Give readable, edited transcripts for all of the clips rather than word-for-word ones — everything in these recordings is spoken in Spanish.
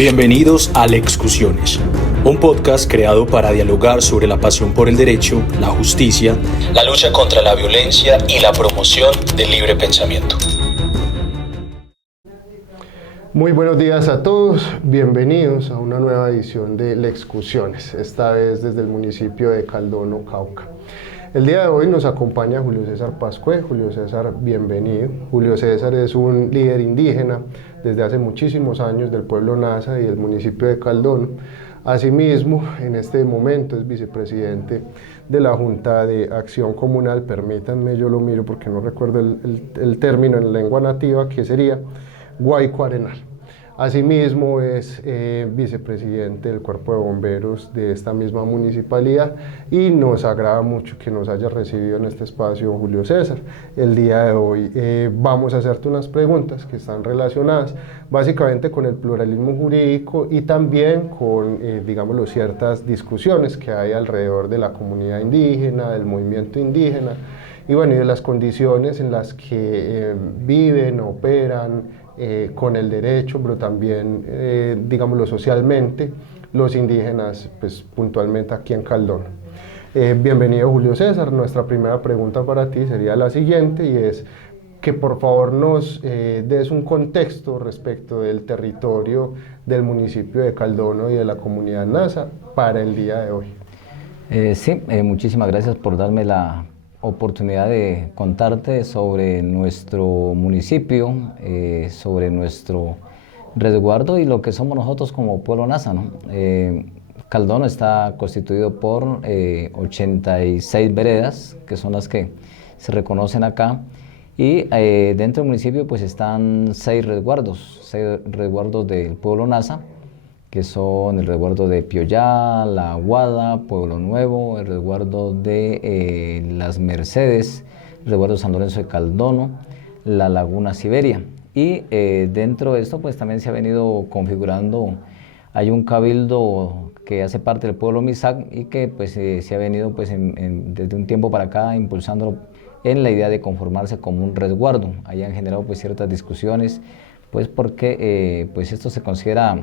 Bienvenidos a Lexcusiones, un podcast creado para dialogar sobre la pasión por el derecho, la justicia, la lucha contra la violencia y la promoción del libre pensamiento. Muy buenos días a todos, bienvenidos a una nueva edición de Lexcusiones, esta vez desde el municipio de Caldono, Cauca. El día de hoy nos acompaña Julio César Pascué. Julio César, bienvenido. Julio César es un líder indígena desde hace muchísimos años del pueblo Nasa y del municipio de Caldono. Asimismo, en este momento es vicepresidente de la Junta de Acción Comunal, permítanme, yo lo miro porque no recuerdo el término en lengua nativa, que sería Guayco Arenal. Asimismo es vicepresidente del Cuerpo de Bomberos de esta misma municipalidad y nos agrada mucho que nos haya recibido en este espacio Julio César. El día de hoy vamos a hacerte unas preguntas que están relacionadas básicamente con el pluralismo jurídico y también con, digámoslo, ciertas discusiones que hay alrededor de la comunidad indígena, del movimiento indígena y bueno, y de las condiciones en las que viven, operan, con el derecho, pero también, digámoslo, socialmente, los indígenas, pues puntualmente aquí en Caldono. Bienvenido Julio César. Nuestra primera pregunta para ti sería la siguiente y es que por favor nos des un contexto respecto del territorio del municipio de Caldono y de la comunidad Nasa para el día de hoy. Muchísimas gracias por darme la oportunidad de contarte sobre nuestro municipio, sobre nuestro resguardo y lo que somos nosotros como pueblo Nasa, ¿no? Caldono está constituido por 86 veredas, que son las que se reconocen acá, y dentro del municipio pues están 6 resguardos del pueblo Nasa, que son el resguardo de Pioyá, La Aguada, Pueblo Nuevo, el resguardo de Las Mercedes, el resguardo de San Lorenzo de Caldono, la Laguna Siberia. Y dentro de esto pues también se ha venido configurando, hay un cabildo que hace parte del pueblo Misak y que pues se ha venido pues desde un tiempo para acá impulsando en la idea de conformarse como un resguardo. Ahí han generado pues ciertas discusiones, pues porque pues esto se considera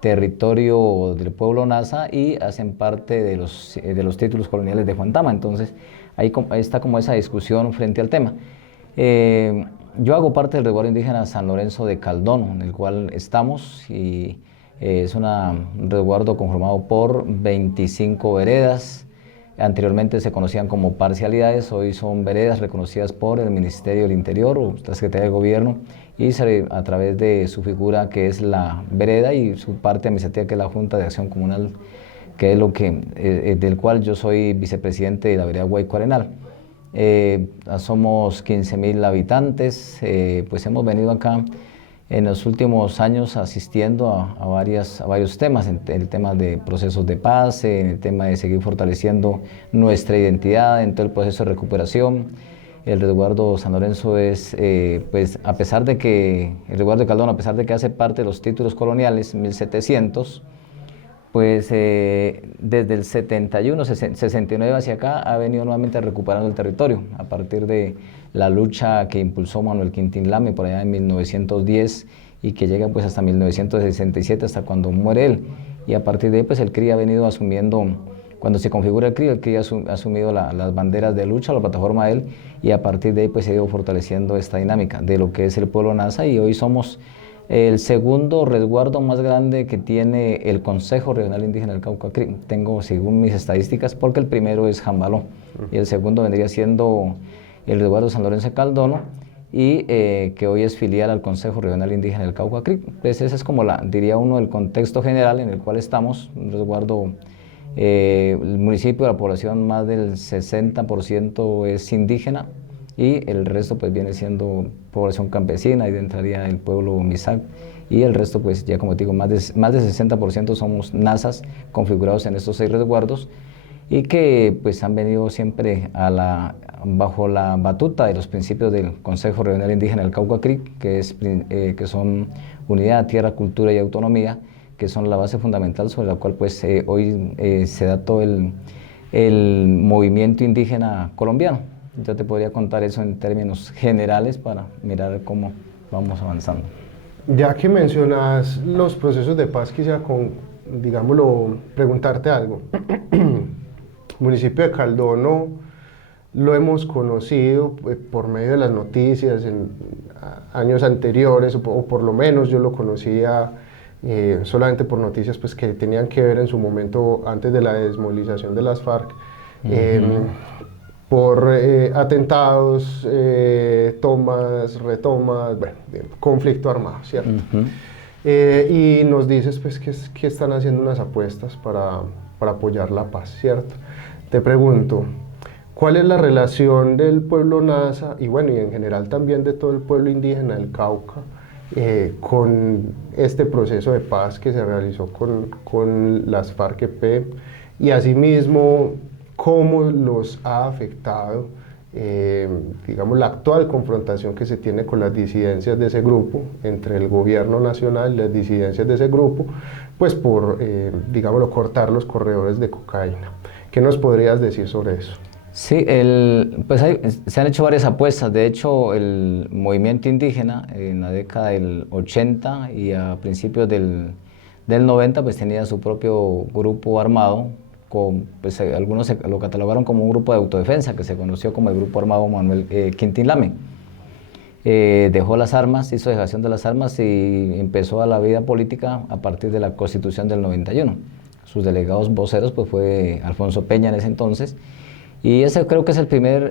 territorio del pueblo Nasa y hacen parte de los títulos coloniales de Juan Tama. Entonces ahí está como esa discusión frente al tema. Yo hago parte del resguardo indígena San Lorenzo de Caldono, en el cual estamos, y es un resguardo conformado por 25 veredas. Anteriormente se conocían como parcialidades, hoy son veredas reconocidas por el Ministerio del Interior o la Secretaría de Gobierno y a través de su figura que es la vereda y su parte administrativa que es la Junta de Acción Comunal, que es del cual yo soy vicepresidente de la vereda Guayco Arenal. Somos 15.000 habitantes, pues hemos venido acá en los últimos años asistiendo a varios temas, en el tema de procesos de paz, en el tema de seguir fortaleciendo nuestra identidad en todo el proceso de recuperación. El resguardo San Lorenzo es, pues a pesar de que, el resguardo de Caldono, a pesar de que hace parte de los títulos coloniales, 1700, pues desde el 71, 69 hacia acá ha venido nuevamente recuperando el territorio a partir de la lucha que impulsó Manuel Quintín Lame por allá en 1910 y que llega pues hasta 1967, hasta cuando muere él. Y a partir de ahí pues el CRI ha venido asumiendo, cuando se configura el CRI ha asumido las banderas de lucha, la plataforma de él, y a partir de ahí pues se ha ido fortaleciendo esta dinámica de lo que es el pueblo Nasa, y hoy somos el segundo resguardo más grande que tiene el Consejo Regional Indígena del Cauca CRI. Tengo, según mis estadísticas, porque el primero es Jambaló y el segundo vendría siendo el resguardo San Lorenzo de Caldono y que hoy es filial al Consejo Regional Indígena del Cauca CRI. Pues ese es como diría uno, el contexto general en el cual estamos, un resguardo, el municipio, la población más del 60% es indígena y el resto pues viene siendo población campesina, ahí entraría el pueblo Misak y el resto pues ya como te digo, más de 60% somos Nasas configurados en estos 6 resguardos y que pues han venido siempre bajo la batuta de los principios del Consejo Regional Indígena del Cauca CRI, que son unidad, tierra, cultura y autonomía, que son la base fundamental sobre la cual pues hoy se da todo el movimiento indígena colombiano. Yo te podría contar eso en términos generales para mirar cómo vamos avanzando. Ya que mencionas los procesos de paz, quisiera, digámoslo, preguntarte algo. El municipio de Caldono lo hemos conocido por medio de las noticias en años anteriores, o por lo menos yo lo conocía solamente por noticias pues, que tenían que ver en su momento antes de la desmovilización de las FARC. Por atentados, tomas, retomas, bueno, conflicto armado, ¿cierto? Y nos dices pues que están haciendo unas apuestas para apoyar la paz, ¿cierto? Te pregunto, ¿cuál es la relación del pueblo Nasa y bueno, y en general también de todo el pueblo indígena del Cauca con este proceso de paz que se realizó con las FARC-EP y asimismo cómo los ha afectado, digamos, la actual confrontación que se tiene con las disidencias de ese grupo, entre el gobierno nacional y las disidencias de ese grupo, pues por, digámoslo, cortar los corredores de cocaína? ¿Qué nos podrías decir sobre eso? Sí, pues se han hecho varias apuestas. De hecho, el movimiento indígena en la década del 80 y a principios del 90 pues tenía su propio grupo armado. Pues algunos lo catalogaron como un grupo de autodefensa que se conoció como el Grupo Armado Manuel Quintín Lame. Dejó las armas, hizo dejación de las armas y empezó a la vida política a partir de la Constitución del 91. Sus delegados voceros pues fue Alfonso Peña en ese entonces, y ese creo que es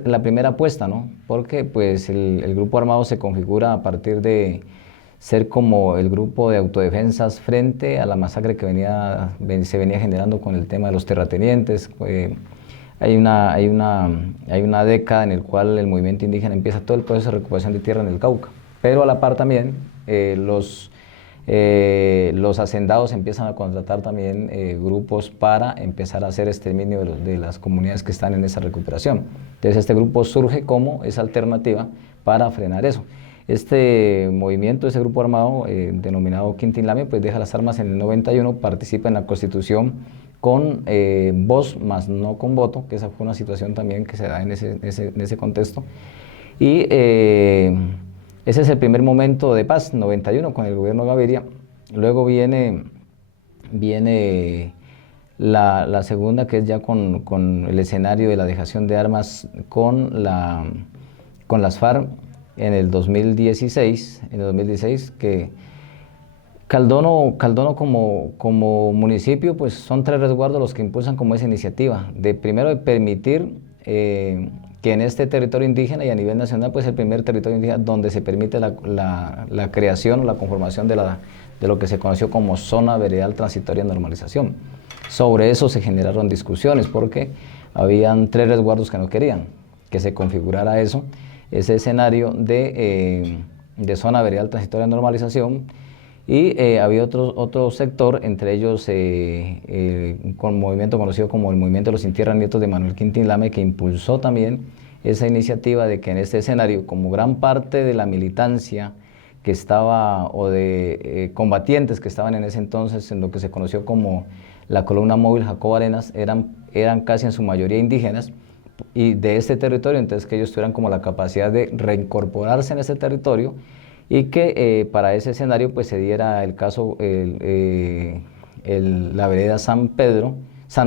la primera apuesta, ¿no? Porque pues el Grupo Armado se configura a partir de ser como el grupo de autodefensas frente a la masacre que se venía generando con el tema de los terratenientes. Hay una década en la cual el movimiento indígena empieza todo el proceso de recuperación de tierra en el Cauca, pero a la par también los hacendados empiezan a contratar también grupos para empezar a hacer exterminio de las comunidades que están en esa recuperación. Entonces este grupo surge como esa alternativa para frenar eso. Este movimiento, ese grupo armado denominado Quintín Lame, pues deja las armas en el 91, participa en la Constitución con voz, más no con voto, que esa fue una situación también que se da en ese contexto. Y ese es el primer momento de paz, 91, con el gobierno Gaviria. Luego viene la segunda, que es ya con el escenario de la dejación de armas con las FARC, en el 2016, que Caldono como municipio, pues son 3 resguardos los que impulsan como esa iniciativa, primero de permitir que en este territorio indígena y a nivel nacional, pues el primer territorio indígena donde se permite la creación o la conformación de lo que se conoció como zona veredal transitoria de normalización. Sobre eso se generaron discusiones porque habían 3 resguardos que no querían que se configurara ese escenario de zona veredal transitoria de normalización, y había otro sector, entre ellos con un movimiento conocido como el Movimiento de los Sin Tierra Nietos de Manuel Quintín Lame, que impulsó también esa iniciativa de que en este escenario, como gran parte de la militancia que estaba, o de combatientes que estaban en ese entonces en lo que se conoció como la Columna Móvil Jacobo Arenas, eran casi en su mayoría indígenas, y de este territorio, entonces que ellos tuvieran como la capacidad de reincorporarse en ese territorio, y que para ese escenario pues se diera el caso, la vereda San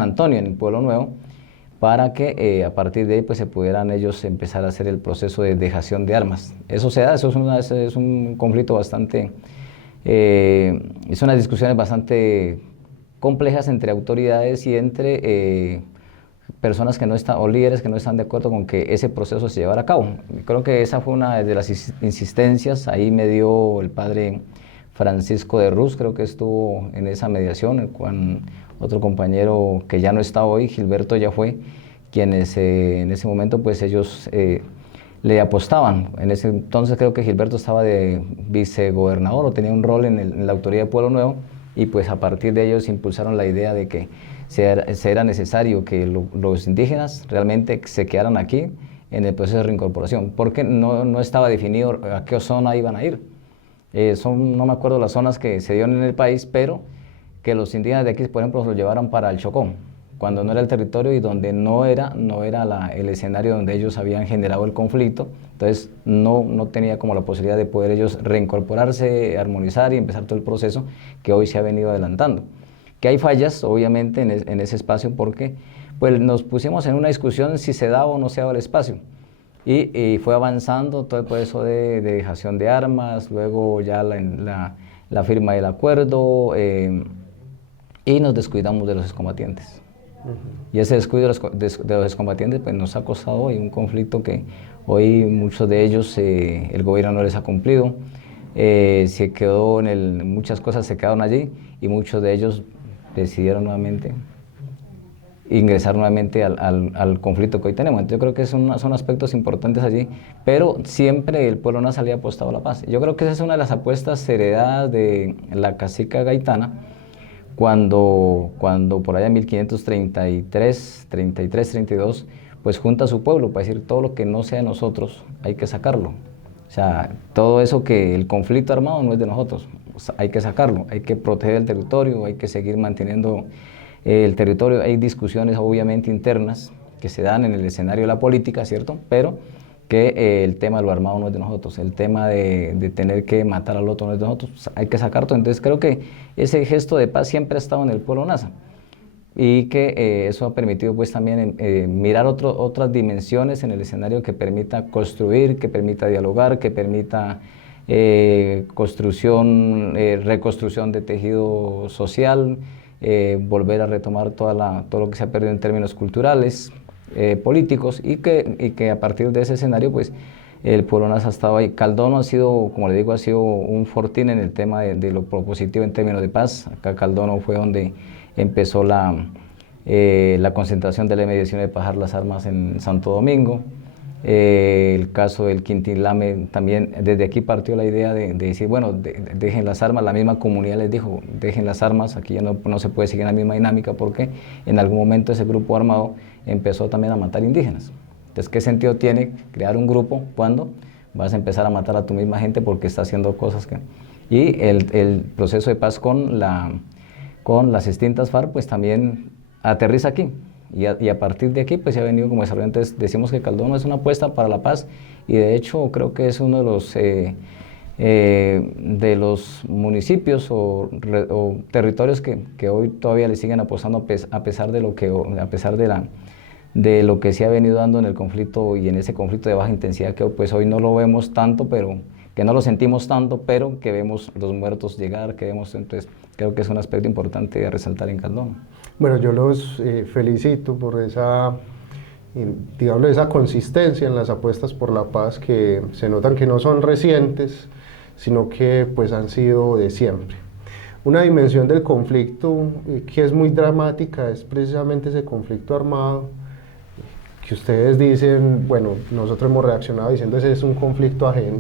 Antonio en el Pueblo Nuevo, para que a partir de ahí pues se pudieran ellos empezar a hacer el proceso de dejación de armas. Eso se da, eso es un conflicto bastante, es unas discusiones bastante complejas entre autoridades y entre personas que no están, o líderes que no están de acuerdo con que ese proceso se llevara a cabo. Creo que esa fue una de las insistencias. Ahí me dio el padre Francisco de Ruz, creo que estuvo en esa mediación, con otro compañero que ya no está hoy, Gilberto ya fue, quienes en ese momento pues ellos le apostaban. En ese entonces creo que Gilberto estaba de vicegobernador o tenía un rol en la autoridad de Pueblo Nuevo, y pues a partir de ellos impulsaron la idea de que era necesario que los indígenas realmente se quedaran aquí en el proceso de reincorporación, porque no estaba definido a qué zona iban a ir. No me acuerdo las zonas que se dieron en el país, pero que los indígenas de aquí, por ejemplo, los llevaran para el Chocó, cuando no era el territorio y donde no era el escenario donde ellos habían generado el conflicto. Entonces no tenía como la posibilidad de poder ellos reincorporarse, armonizar y empezar todo el proceso que hoy se ha venido adelantando. Que hay fallas, obviamente, en ese espacio porque pues, nos pusimos en una discusión si se daba o no se daba el espacio. Y fue avanzando todo el proceso de dejación de armas, luego ya la firma del acuerdo y nos descuidamos de los excombatientes. Y ese descuido de los excombatientes pues, nos ha costado hoy un conflicto que hoy muchos de ellos el gobierno no les ha cumplido, se quedó muchas cosas se quedaron allí y muchos de ellos decidieron nuevamente ingresar nuevamente al conflicto que hoy tenemos. Entonces yo creo que son aspectos importantes allí, pero siempre el pueblo nasa le ha apostado a la paz. Yo creo que esa es una de las apuestas heredadas de la cacica gaitana, cuando por allá en 1533, 32, pues junta a su pueblo para decir todo lo que no sea de nosotros hay que sacarlo. O sea, todo eso que el conflicto armado no es de nosotros, o sea, hay que sacarlo, hay que proteger el territorio, hay que seguir manteniendo el territorio. Hay discusiones obviamente internas que se dan en el escenario de la política, ¿cierto? Pero que el tema de lo armado no es de nosotros, el tema de tener que matar al otro no es de nosotros, hay que sacar todo. Entonces creo que ese gesto de paz siempre ha estado en el pueblo nasa y que eso ha permitido pues también mirar otras dimensiones en el escenario que permita construir, que permita dialogar, que permita reconstrucción de tejido social, volver a retomar todo lo que se ha perdido en términos culturales, políticos y que a partir de ese escenario pues el pueblo nasa ha estado ahí. Caldono ha sido, como le digo, ha sido un fortín en el tema de lo propositivo en términos de paz. Acá Caldono fue donde empezó la concentración de la mediación de bajar las armas en Santo Domingo. El caso del Quintilame también, desde aquí partió la idea de decir, bueno, dejen las armas. La misma comunidad les dijo, dejen las armas, aquí ya no se puede seguir la misma dinámica porque en algún momento ese grupo armado empezó también a matar indígenas. Entonces, ¿qué sentido tiene crear un grupo cuando vas a empezar a matar a tu misma gente porque está haciendo cosas que... Y el proceso de paz con las extintas FARC pues también aterriza aquí. Y a partir de aquí pues se ha venido como desarrollando. Entonces decimos que Caldono es una apuesta para la paz y de hecho creo que es uno de los municipios o territorios que hoy todavía le siguen apostando a pesar de lo que se ha venido dando en el conflicto y en ese conflicto de baja intensidad que pues hoy no lo vemos tanto, pero que no lo sentimos tanto, pero que vemos los muertos llegar, entonces creo que es un aspecto importante de resaltar en Caldono. Bueno, yo los felicito por esa consistencia en las apuestas por la paz que se notan que no son recientes, sino que pues han sido de siempre. Una dimensión del conflicto que es muy dramática es precisamente ese conflicto armado, que ustedes dicen, bueno, nosotros hemos reaccionado diciendo ese es un conflicto ajeno,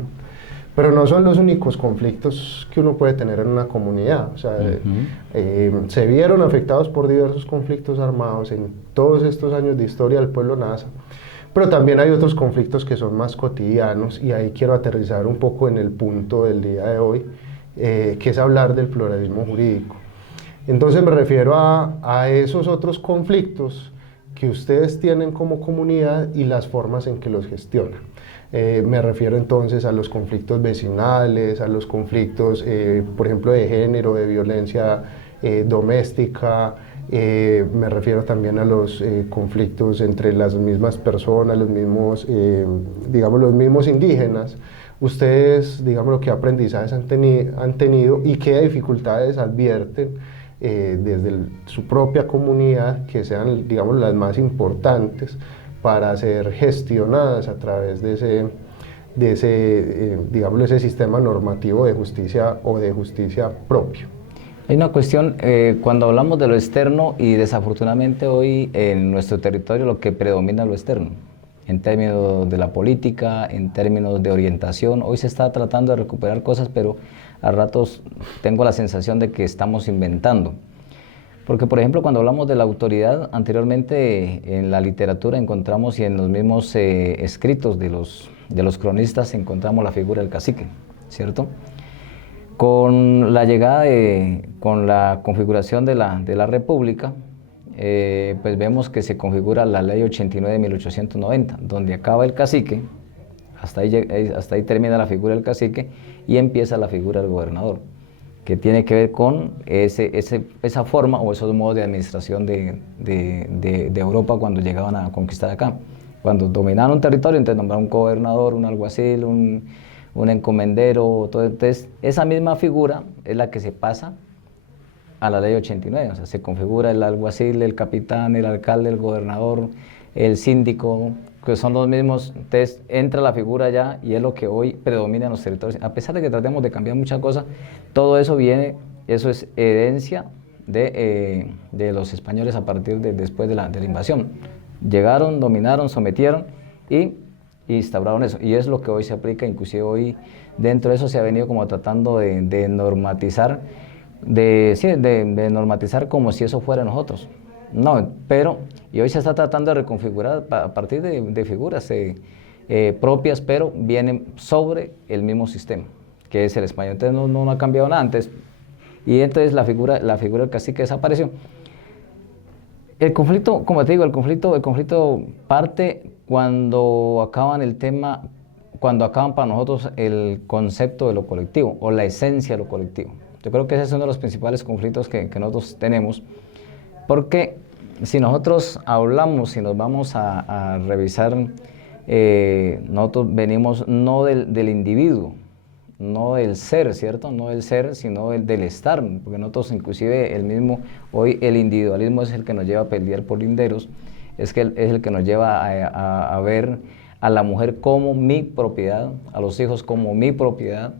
pero no son los únicos conflictos que uno puede tener en una comunidad. O sea, se vieron afectados por diversos conflictos armados en todos estos años de historia del pueblo nasa, pero también hay otros conflictos que son más cotidianos y ahí quiero aterrizar un poco en el punto del día de hoy, que es hablar del pluralismo jurídico. Entonces me refiero a esos otros conflictos que ustedes tienen como comunidad y las formas en que los gestionan. Me refiero entonces a los conflictos vecinales, a los conflictos, por ejemplo, de género, de violencia doméstica, me refiero también a los conflictos entre las mismas personas, los mismos indígenas. Ustedes, digamos, ¿qué aprendizajes han tenido y qué dificultades advierten desde su propia comunidad que sean, digamos, las más importantes para ser gestionadas a través de ese sistema normativo de justicia o de justicia propio? Hay una cuestión, cuando hablamos de lo externo y desafortunadamente hoy en nuestro territorio lo que predomina es lo externo, en términos de la política, en términos de orientación. Hoy se está tratando de recuperar cosas, pero a ratos tengo la sensación de que estamos inventando. Porque, por ejemplo, cuando hablamos de la autoridad, anteriormente en la literatura encontramos y en los mismos escritos de los cronistas encontramos la figura del cacique, ¿cierto? Con la llegada con la configuración de la República, pues vemos que se configura la ley 89 de 1890, donde acaba el cacique, hasta ahí termina la figura del cacique y empieza la figura del gobernador, que tiene que ver con esa forma o esos modos de administración de Europa cuando llegaban a conquistar acá. Cuando dominaron un territorio, entonces nombraron un gobernador, un alguacil, un encomendero, todo. Entonces esa misma figura es la que se pasa a la ley 89, o sea, se configura el alguacil, el capitán, el alcalde, el gobernador, el síndico, que son los mismos. Entonces entra la figura ya y es lo que hoy predomina en los territorios. A pesar de que tratemos de cambiar muchas cosas, todo eso eso es herencia de los españoles a partir después de la invasión. Llegaron, dominaron, sometieron y instauraron eso. Y es lo que hoy se aplica, inclusive hoy dentro de eso se ha venido como tratando de normatizar, de normatizar como si eso fuera nosotros. No, y hoy se está tratando de reconfigurar a partir de figuras propias, pero vienen sobre el mismo sistema, que es el español. Entonces no ha cambiado nada antes. Y entonces la figura del cacique desapareció. El conflicto, como te digo, el conflicto parte cuando acaban para nosotros el concepto de lo colectivo o la esencia de lo colectivo. Yo creo que ese es uno de los principales conflictos que nosotros tenemos, porque si nosotros hablamos, si nos vamos a revisar, nosotros venimos no del individuo, no del ser, ¿cierto? No del ser, sino del estar, porque nosotros inclusive hoy el individualismo es el que nos lleva a pelear por linderos, es el que nos lleva a ver a la mujer como mi propiedad, a los hijos como mi propiedad,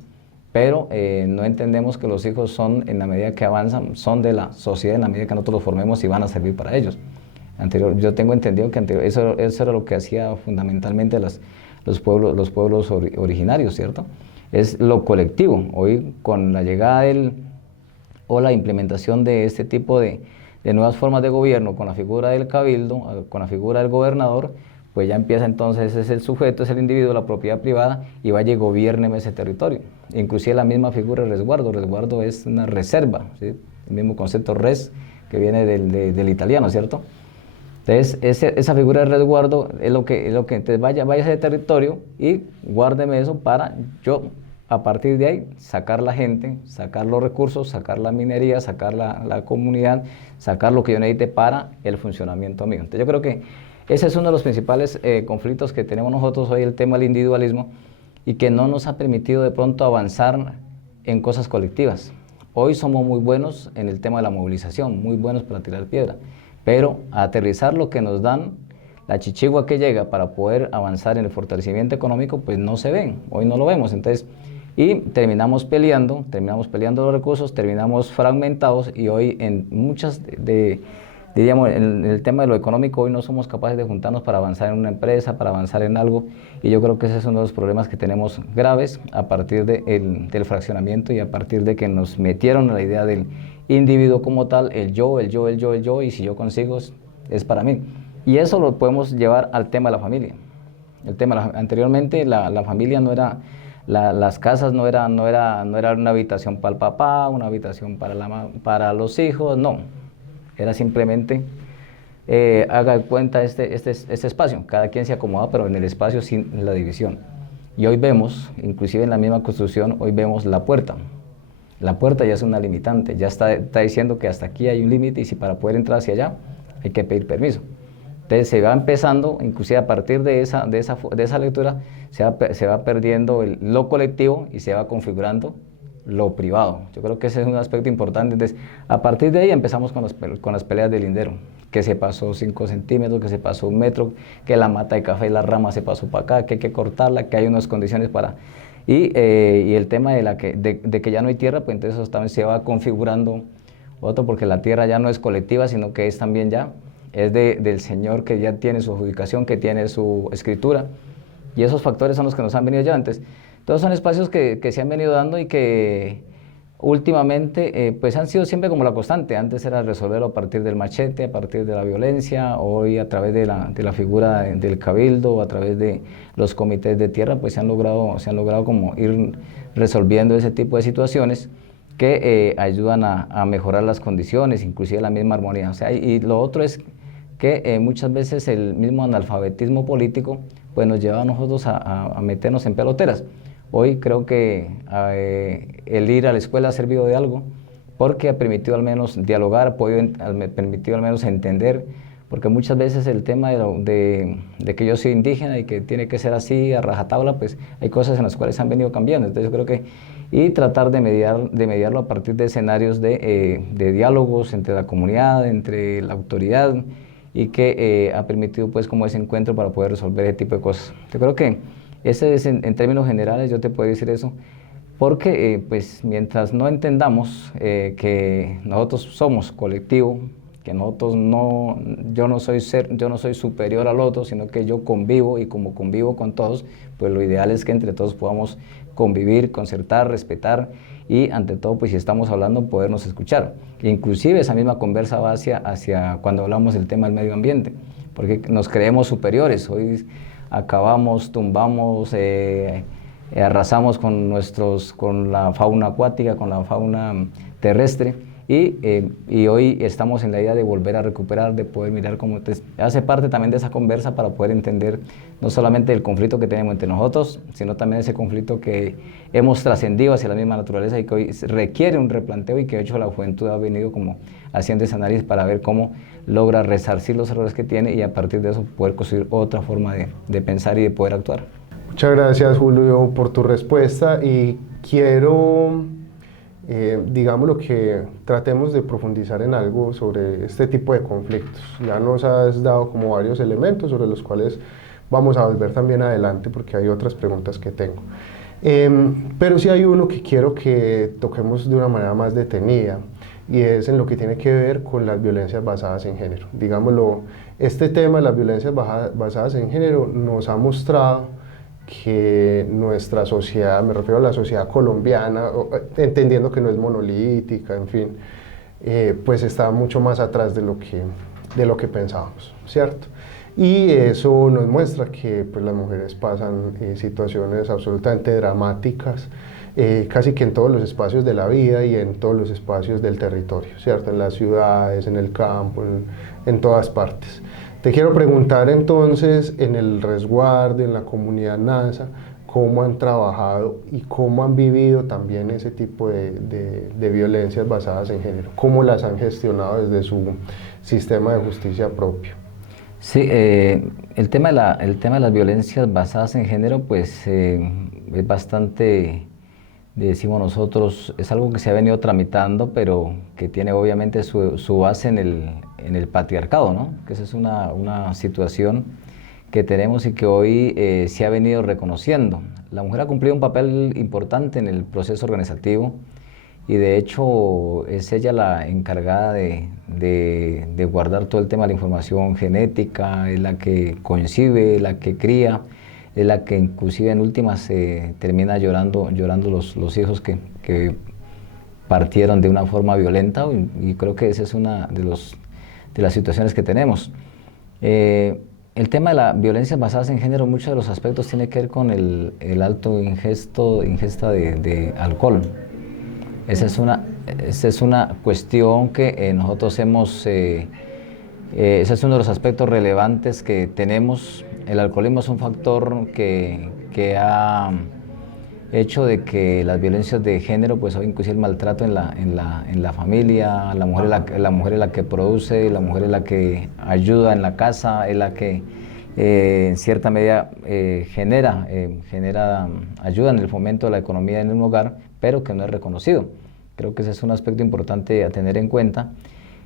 pero no entendemos que los hijos son, en la medida que avanzan, son de la sociedad, en la medida que nosotros los formemos y van a servir para ellos. Yo tengo entendido que eso era lo que hacía fundamentalmente los pueblos originarios, ¿cierto? Es lo colectivo. Hoy, con la llegada o la implementación de este tipo de nuevas formas de gobierno, con la figura del cabildo, con la figura del gobernador, pues ya empieza entonces, es el sujeto, es el individuo, la propiedad privada, y vaya y gobiérneme ese territorio. Inclusive la misma figura de resguardo es una reserva, ¿sí? El mismo concepto res, que viene del italiano, ¿cierto? Entonces, esa figura de resguardo es lo que entonces vaya a ese territorio y guárdeme eso para yo, a partir de ahí, sacar la gente, sacar los recursos, sacar la minería, sacar la comunidad, sacar lo que yo necesite para el funcionamiento mío. Entonces yo creo que ese es uno de los principales conflictos que tenemos nosotros hoy, el tema del individualismo, y que no nos ha permitido de pronto avanzar en cosas colectivas. Hoy somos muy buenos en el tema de la movilización, muy buenos para tirar piedra, pero a aterrizar lo que nos dan, la chichigua que llega para poder avanzar en el fortalecimiento económico, pues no se ven, hoy no lo vemos. Entonces, y terminamos peleando los recursos, terminamos fragmentados, y hoy en diríamos, en el tema de lo económico, hoy no somos capaces de juntarnos para avanzar en una empresa, para avanzar en algo, y yo creo que ese es uno de los problemas que tenemos graves a partir del fraccionamiento y a partir de que nos metieron a la idea del individuo como tal, el yo, y si yo consigo es para mí. Y eso lo podemos llevar al tema de la familia. Anteriormente la familia no era, las casas no era una habitación para el papá, una habitación para los hijos, no. Era simplemente, haga cuenta este espacio, cada quien se acomoda, pero en el espacio sin la división. Y hoy vemos, inclusive en la misma construcción, hoy vemos la puerta. La puerta ya es una limitante, ya está diciendo que hasta aquí hay un límite, y si para poder entrar hacia allá hay que pedir permiso. Entonces se va empezando, inclusive a partir de esa lectura, se va perdiendo lo colectivo y se va configurando lo privado. Yo creo que ese es un aspecto importante. Entonces, a partir de ahí empezamos con las peleas del lindero, que se pasó 5 centímetros, que se pasó 1 metro, que la mata de café y la rama se pasó para acá, que hay que cortarla, que hay unas condiciones para... Y el tema de que ya no hay tierra, pues entonces eso también se va configurando otro, porque la tierra ya no es colectiva, sino que es también es del señor, que ya tiene su adjudicación, que tiene su escritura, y esos factores son los que nos han venido ya antes. Todos son espacios que se han venido dando y que últimamente pues han sido siempre como la constante. Antes era resolverlo a partir del machete, a partir de la violencia, hoy a través de la figura del cabildo, a través de los comités de tierra, pues se han logrado como ir resolviendo ese tipo de situaciones que ayudan a mejorar las condiciones, inclusive la misma armonía. O sea, y lo otro es que muchas veces el mismo analfabetismo político pues nos lleva a nosotros a meternos en peloteras. Hoy creo que el ir a la escuela ha servido de algo, porque ha permitido al menos dialogar, ha permitido al menos entender, porque muchas veces el tema de que yo soy indígena y que tiene que ser así a rajatabla, pues hay cosas en las cuales han venido cambiando. Entonces yo creo que, y tratar de mediarlo a partir de escenarios de diálogos entre la comunidad, entre la autoridad, y que ha permitido pues como ese encuentro para poder resolver ese tipo de cosas. Yo creo que ese es en términos generales, yo te puedo decir eso, porque pues mientras no entendamos que nosotros somos colectivo, que nosotros yo no soy superior al otro, sino que yo convivo, y como convivo con todos, pues lo ideal es que entre todos podamos convivir, concertar, respetar, y ante todo, pues si estamos hablando, podernos escuchar. Inclusive esa misma conversa va hacia cuando hablamos del tema del medio ambiente, porque nos creemos superiores. Hoy acabamos, tumbamos, arrasamos con la fauna acuática, con la fauna terrestre, y hoy estamos en la idea de volver a recuperar, de poder mirar cómo hace parte también de esa conversa para poder entender no solamente el conflicto que tenemos entre nosotros, sino también ese conflicto que hemos trascendido hacia la misma naturaleza y que hoy requiere un replanteo, y que de hecho la juventud ha venido como haciendo ese análisis para ver cómo logra resarcir los errores que tiene, y a partir de eso poder construir otra forma de pensar y de poder actuar. Muchas gracias, Julio, por tu respuesta, y quiero, digámoslo, que tratemos de profundizar en algo sobre este tipo de conflictos. Ya nos has dado como varios elementos sobre los cuales vamos a volver también adelante, porque hay otras preguntas que tengo. Pero sí hay uno que quiero que toquemos de una manera más detenida, y es en lo que tiene que ver con las violencias basadas en género. Digámoslo, este tema de las violencias basadas en género nos ha mostrado que nuestra sociedad, me refiero a la sociedad colombiana, entendiendo que no es monolítica, en fin, pues está mucho más atrás de lo que pensábamos, ¿cierto? Y eso nos muestra que pues, las mujeres pasan situaciones absolutamente dramáticas, casi que en todos los espacios de la vida y en todos los espacios del territorio, ¿cierto? En las ciudades, en el campo, en todas partes. Te quiero preguntar entonces, en el resguardo, en la comunidad NASA, cómo han trabajado y cómo han vivido también ese tipo de violencias basadas en género, cómo las han gestionado desde su sistema de justicia propio. Sí, el tema de las violencias basadas en género, pues es bastante, decimos nosotros, es algo que se ha venido tramitando, pero que tiene obviamente su base en el patriarcado, ¿no? Que esa es una situación que tenemos y que hoy se ha venido reconociendo. La mujer ha cumplido un papel importante en el proceso organizativo, y de hecho es ella la encargada de guardar todo el tema de la información genética, es la que concibe, la que cría, es la que inclusive en últimas termina llorando los hijos que partieron de una forma violenta, y creo que esa es una de las situaciones que tenemos. El tema de las violencias basadas en género, muchos de los aspectos tiene que ver con el alto ingesta de alcohol. Esa es una cuestión que nosotros ese es uno de los aspectos relevantes que tenemos. El alcoholismo es un factor que ha hecho de que las violencias de género, pues hoy inclusive el maltrato en la familia, la mujer es la que produce, la mujer es la que ayuda en la casa, es la que en cierta medida genera ayuda en el fomento de la economía en un hogar, pero que no es reconocido. Creo que ese es un aspecto importante a tener en cuenta,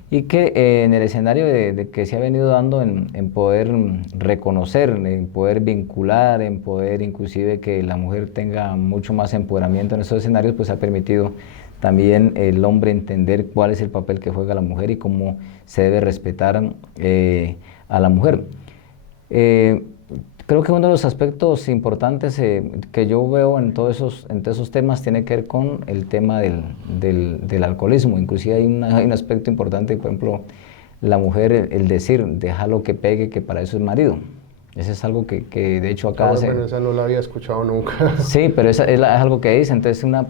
y que en el escenario de que se ha venido dando en poder reconocer, en poder vincular, en poder inclusive que la mujer tenga mucho más empoderamiento en esos escenarios, pues ha permitido también el hombre entender cuál es el papel que juega la mujer y cómo se debe respetar a la mujer. Creo que uno de los aspectos importantes que yo veo en todos esos temas tiene que ver con el tema del alcoholismo. Inclusive hay un aspecto importante, por ejemplo, la mujer, el decir, déjalo que pegue, que para eso es marido. Eso es algo que de hecho acá Bueno, esa no la había escuchado nunca. Sí, pero es algo que dice. Entonces una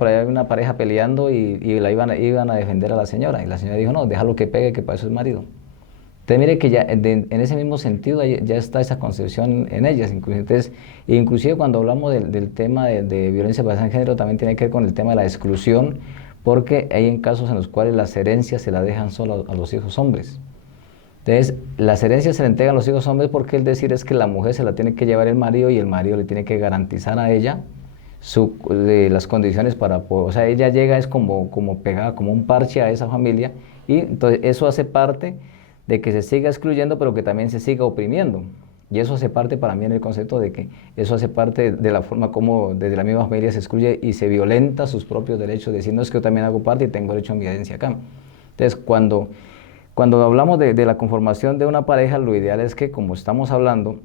pareja peleando y iban a defender a la señora. Y la señora dijo, no, déjalo que pegue, que para eso es marido. Entonces mire que ya en ese mismo sentido ya está esa concepción en ellas. Inclusive cuando hablamos del tema de violencia basada en género, también tiene que ver con el tema de la exclusión, porque hay en casos en los cuales las herencias se las dejan solo a los hijos hombres. Entonces, las herencias se le entregan a los hijos hombres porque el decir es que la mujer se la tiene que llevar el marido y el marido le tiene que garantizar a ella las condiciones para poder, o sea, ella llega es como pegada, como un parche a esa familia, y entonces eso hace parte de que se siga excluyendo, pero que también se siga oprimiendo. Y eso hace parte para mí en el concepto de que eso hace parte de la forma como desde la misma familia se excluye y se violenta sus propios derechos, diciendo es que yo también hago parte y tengo derecho a mi herencia acá. Entonces, cuando hablamos de la conformación de una pareja, lo ideal es que, como estamos hablando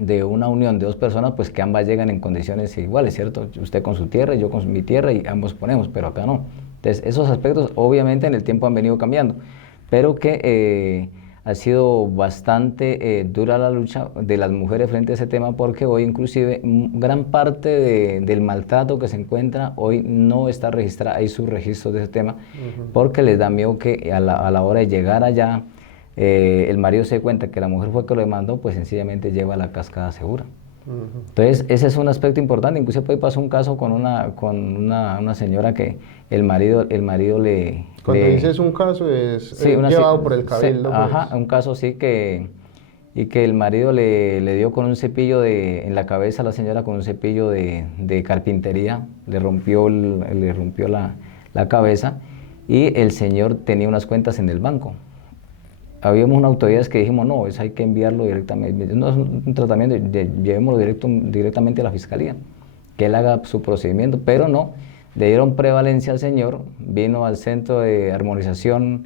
de una unión de dos personas, pues que ambas llegan en condiciones iguales, ¿cierto? Usted con su tierra y yo con mi tierra y ambos ponemos, pero acá no. Entonces, esos aspectos obviamente en el tiempo han venido cambiando, pero que ha sido bastante dura la lucha de las mujeres frente a ese tema, porque hoy inclusive gran parte del maltrato que se encuentra hoy no está registrada, hay subregistros de ese tema, porque les da miedo que a la hora de llegar allá, el marido se dé cuenta que la mujer fue que lo demandó, pues sencillamente lleva la cascada segura. Entonces, ese es un aspecto importante. Incluso hoy pasó un caso con una señora que el marido le... Cuando dices un caso es sí, llevado por el cabildo. Pues. Ajá, un caso sí que el marido le dio con un cepillo en la cabeza a la señora con un cepillo de carpintería, le rompió la cabeza, y el señor tenía unas cuentas en el banco. Habíamos una autoridad que dijimos, no, eso hay que enviarlo directamente, no es un tratamiento, llevémoslo directamente a la fiscalía, que él haga su procedimiento, pero no, le dieron prevalencia al señor, vino al centro de armonización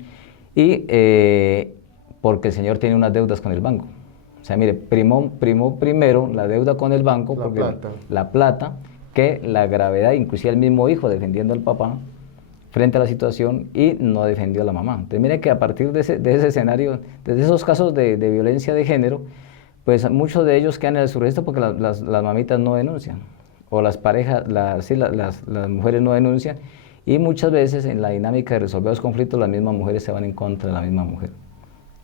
y porque el señor tiene unas deudas con el banco. O sea, mire, primó primero la deuda con el banco, porque la plata, que la gravedad, inclusive el mismo hijo defendiendo al papá, frente a la situación, y no defendió a la mamá. Entonces mire que a partir de ese escenario, desde esos casos de violencia de género, pues muchos de ellos quedan en el surresto porque las mamitas no denuncian, o las parejas, las mujeres no denuncian, y muchas veces en la dinámica de resolver los conflictos las mismas mujeres se van en contra de la misma mujer.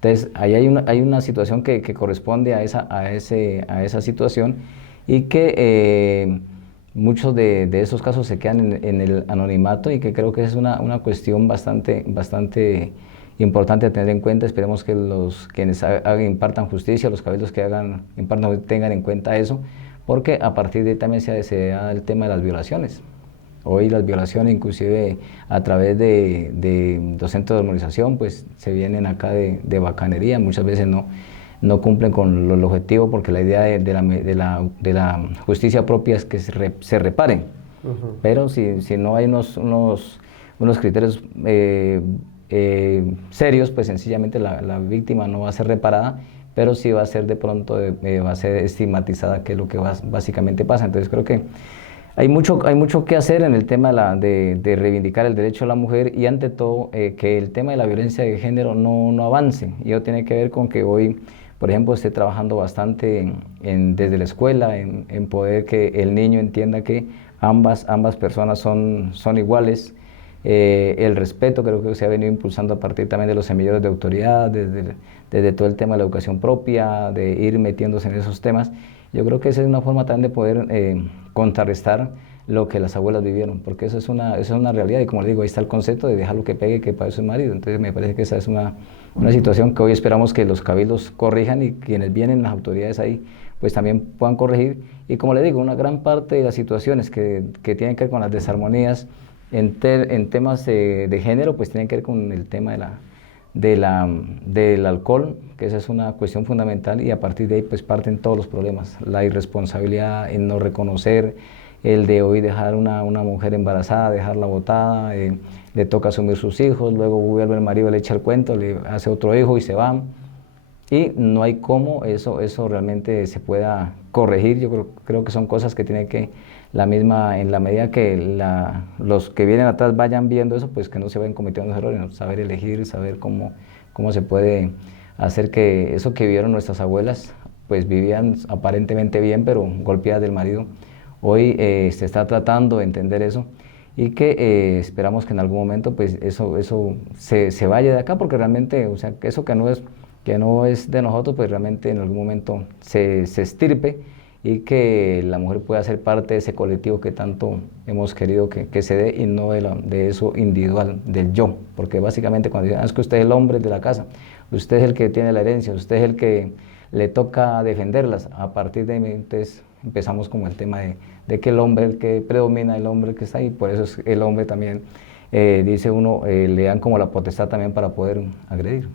Entonces ahí hay una situación que corresponde a esa situación, y que muchos de esos casos se quedan en el anonimato, y que creo que es una cuestión bastante importante a tener en cuenta. Esperemos que quienes impartan justicia, los cabildos que impartan, tengan en cuenta eso, porque a partir de ahí también se da el tema de las violaciones. Hoy las violaciones, inclusive a través de los centros de armonización, pues se vienen acá de bacanería, muchas veces no cumplen con el objetivo, porque la idea de la justicia propia es que se reparen. Pero si no hay unos criterios serios, pues sencillamente la víctima no va a ser reparada, pero sí va a ser de pronto, va a ser estigmatizada, que es lo que básicamente pasa. Entonces creo que hay mucho que hacer en el tema de reivindicar el derecho a la mujer, y ante todo que el tema de la violencia de género no avance. Y eso tiene que ver con que hoy, por ejemplo, esté trabajando bastante desde la escuela, en poder que el niño entienda que ambas personas son iguales. El respeto creo que se ha venido impulsando a partir también de los semilleros de autoridad, desde todo el tema de la educación propia, de ir metiéndose en esos temas. Yo creo que esa es una forma también de poder contrarrestar lo que las abuelas vivieron, porque eso es una realidad, y como le digo, ahí está el concepto de dejarlo que pegue, que para eso es marido. Entonces me parece que esa es una situación que hoy esperamos que los cabildos corrijan, y quienes vienen, las autoridades ahí, pues también puedan corregir. Y como le digo, una gran parte de las situaciones que tienen que ver con las desarmonías en temas de género, pues tienen que ver con el tema del alcohol, que esa es una cuestión fundamental, y a partir de ahí pues parten todos los problemas. La irresponsabilidad en no reconocer, el de hoy dejar una mujer embarazada, dejarla botada, le toca asumir sus hijos, luego vuelve el marido, le echa el cuento, le hace otro hijo y se va, y no hay cómo eso realmente se pueda corregir. Yo creo que son cosas que tiene que en la medida que los que vienen atrás vayan viendo eso, pues que no se vayan cometiendo errores, ¿no? Saber elegir, saber cómo se puede hacer que eso que vivieron nuestras abuelas pues vivían aparentemente bien, pero golpeadas del marido. Hoy se está tratando de entender eso y que esperamos que en algún momento pues eso se vaya de acá, porque realmente, o sea, que eso que no es de nosotros, pues realmente en algún momento se estirpe y que la mujer pueda ser parte de ese colectivo que tanto hemos querido que se dé, y no de eso individual, del yo, porque básicamente cuando dicen, es que usted es el hombre de la casa, usted es el que tiene la herencia, usted es el que le toca defenderlas, a partir de ahí entonces empezamos como el tema de que el hombre, el que predomina, el hombre que está ahí, por eso es el hombre también, dice uno, le dan como la potestad también para poder agredir.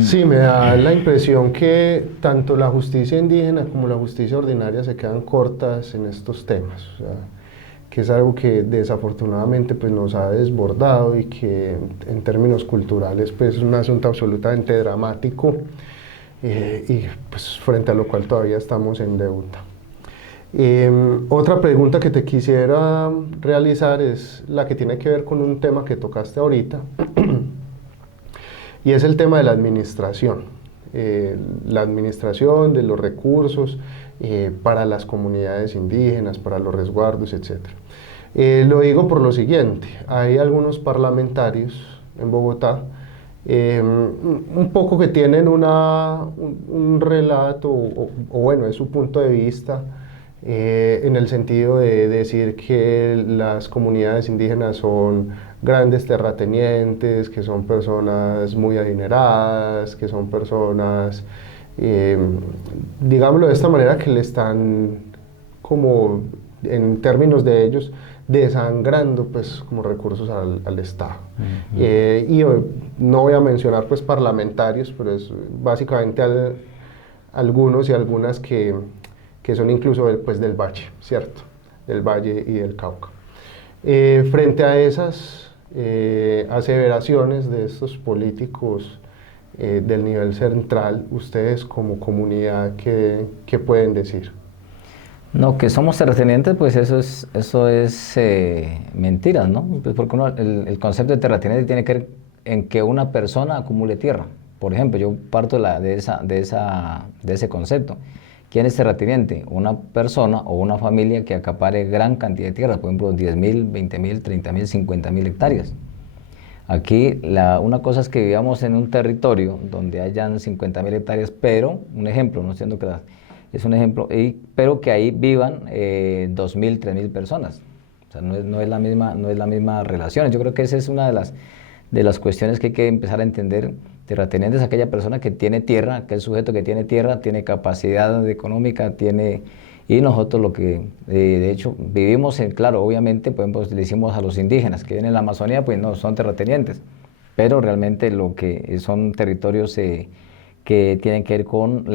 Sí, me da la impresión que tanto la justicia indígena como la justicia ordinaria se quedan cortas en estos temas, o sea, que es algo que desafortunadamente pues, nos ha desbordado y que en términos culturales pues, es un asunto absolutamente dramático y pues, frente a lo cual todavía estamos en deuda. Otra pregunta que te quisiera realizar es la que tiene que ver con un tema que tocaste ahorita, y es el tema de la administración de los recursos para las comunidades indígenas, para los resguardos, etc. Lo digo por lo siguiente, hay algunos parlamentarios en Bogotá un poco que tienen un relato, o bueno, es su punto de vista, en el sentido de decir que las comunidades indígenas son grandes terratenientes, que son personas muy adineradas, que son personas, digámoslo de esta manera, que le están como, en términos de ellos, desangrando pues como recursos al Estado. Y no voy a mencionar pues parlamentarios, pero es básicamente algunos y algunas que son incluso pues, del Valle, ¿cierto? Del Valle y del Cauca. Frente a esas aseveraciones de estos políticos del nivel central, ustedes como comunidad, ¿qué pueden decir? No, que somos terratenientes, pues eso es mentira, ¿no? Pues porque el concepto de terrateniente tiene que ver en que una persona acumule tierra. Por ejemplo, yo parto de ese concepto. ¿Quién es terrateniente? Una persona o una familia que acapare gran cantidad de tierra, por ejemplo, 10.000, 20.000, 30.000, 50.000 hectáreas. Aquí una cosa es que vivamos en un territorio donde hayan 50.000 hectáreas, pero, un ejemplo, no siendo que es un ejemplo, pero que ahí vivan 2.000, 3.000 personas. O sea, no es la misma relación. Yo creo que esa es una de las cuestiones que hay que empezar a entender. Terrateniente es aquella persona que tiene tierra, aquel sujeto que tiene tierra, tiene capacidad económica, y nosotros lo que, de hecho, vivimos claro, obviamente, por ejemplo, le decimos a los indígenas que viven en la Amazonía, pues no, son terratenientes, pero realmente lo que son territorios que tienen que ver con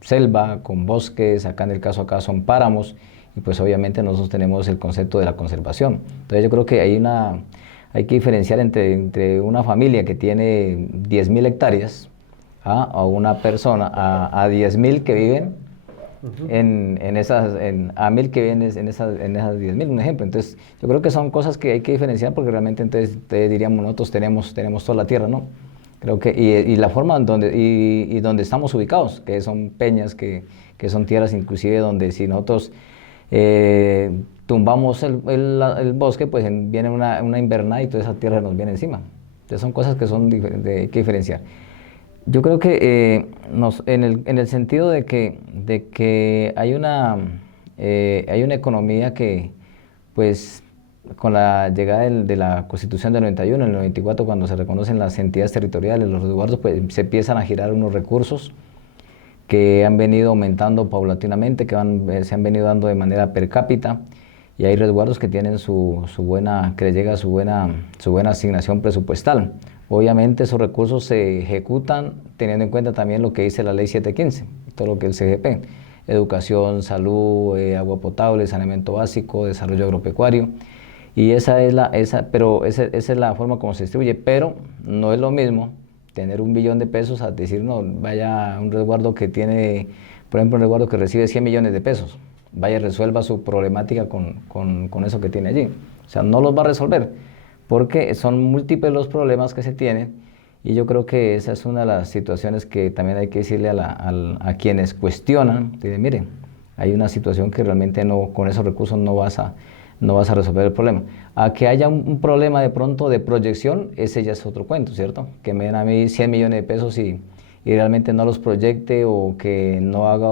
selva, con bosques, acá en el caso acá son páramos, y pues obviamente nosotros tenemos el concepto de la conservación. Entonces yo creo que hay que diferenciar entre una familia que tiene 10.000 hectáreas a una persona, a 10.000 que viven a 1.000 que viven en esas 10.000, un ejemplo. Entonces, yo creo que son cosas que hay que diferenciar, porque realmente entonces diríamos nosotros tenemos toda la tierra, ¿no? Creo que, y la forma donde estamos ubicados, que son peñas, que son tierras inclusive donde si nosotros tumbamos el bosque, pues viene una invernada y toda esa tierra nos viene encima. Entonces son cosas que hay que diferenciar. Yo creo que en el sentido de que hay una economía que, pues, con la llegada de la Constitución del 91, en el 94, cuando se reconocen las entidades territoriales, los resguardos, pues se empiezan a girar unos recursos que han venido aumentando paulatinamente, se han venido dando de manera per cápita, y hay resguardos que tienen que les llega su buena asignación presupuestal. Obviamente esos recursos se ejecutan teniendo en cuenta también lo que dice la ley 715, todo lo que es el CGP, educación, salud, agua potable, saneamiento básico, desarrollo agropecuario, y esa es la forma como se distribuye, pero no es lo mismo tener 1 billón de pesos a decir, no, vaya a un resguardo que tiene, por ejemplo, un resguardo que recibe 100 millones de pesos, vaya y resuelva su problemática con eso que tiene allí. O sea, no los va a resolver, porque son múltiples los problemas que se tienen, Y yo creo que esa es una de las situaciones que también hay que decirle a quienes cuestionan, dicen, miren, hay una situación que realmente no, con esos recursos no vas a resolver el problema. A que haya un problema de pronto de proyección, ese ya es otro cuento, ¿cierto? Que me den a mí 100 millones de pesos y realmente no los proyecte, o que no haga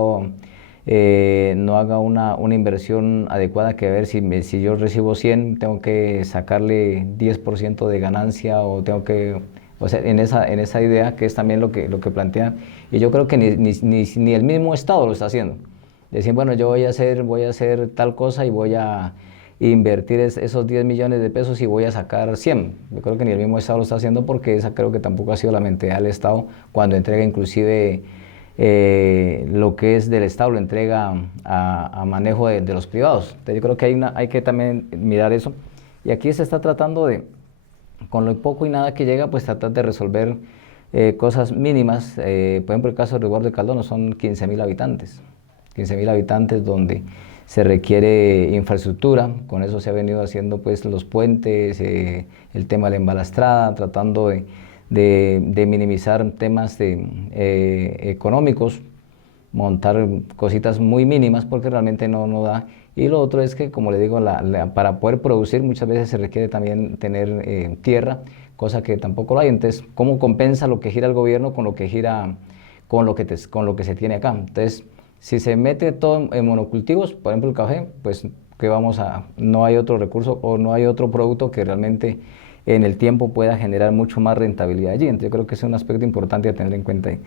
una inversión adecuada, que a ver si yo recibo 100, tengo que sacarle 10% de ganancia, o tengo que... O sea, en esa idea, que es también lo que plantean, y yo creo que ni el mismo Estado lo está haciendo. Decir, bueno, yo voy a hacer tal cosa y voy a invertir esos 10 millones de pesos y voy a sacar 100. Yo creo que ni el mismo Estado lo está haciendo, porque esa creo que tampoco ha sido la mentalidad del Estado cuando entrega inclusive lo que es del Estado, lo entrega a manejo de los privados. Entonces yo creo que hay que también mirar eso. Y aquí se está tratando de, con lo poco y nada que llega, pues tratar de resolver cosas mínimas. Por ejemplo, el caso de Resguardo de Caldono son 15.000 habitantes. 15.000 habitantes donde se requiere infraestructura. Con eso se ha venido haciendo pues los puentes, el tema de la embalastrada, tratando de minimizar temas económicos, montar cositas muy mínimas, porque realmente no da. Y lo otro es que, como le digo, para poder producir muchas veces se requiere también tener tierra, cosa que tampoco lo hay. Entonces, ¿cómo compensa lo que gira el gobierno con lo que se tiene acá? Entonces, si se mete todo en monocultivos, por ejemplo el café, pues no hay otro recurso o no hay otro producto que realmente en el tiempo pueda generar mucho más rentabilidad allí. Entonces yo creo que ese es un aspecto importante a tener en cuenta ahí.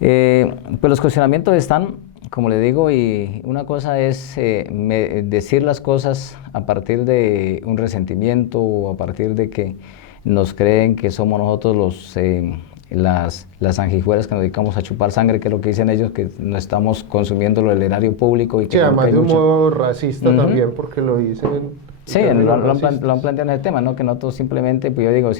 Pues los cuestionamientos están, como le digo, y una cosa es decir las cosas a partir de un resentimiento, o a partir de que nos creen que somos nosotros las sanguijuelas que nos dedicamos a chupar sangre, que es lo que dicen ellos, que no estamos consumiendo lo del erario público. Y que sí, además de un modo racista también, porque lo dicen. Sí, lo han planteado en el tema, ¿no? Que nosotros simplemente, pues yo digo,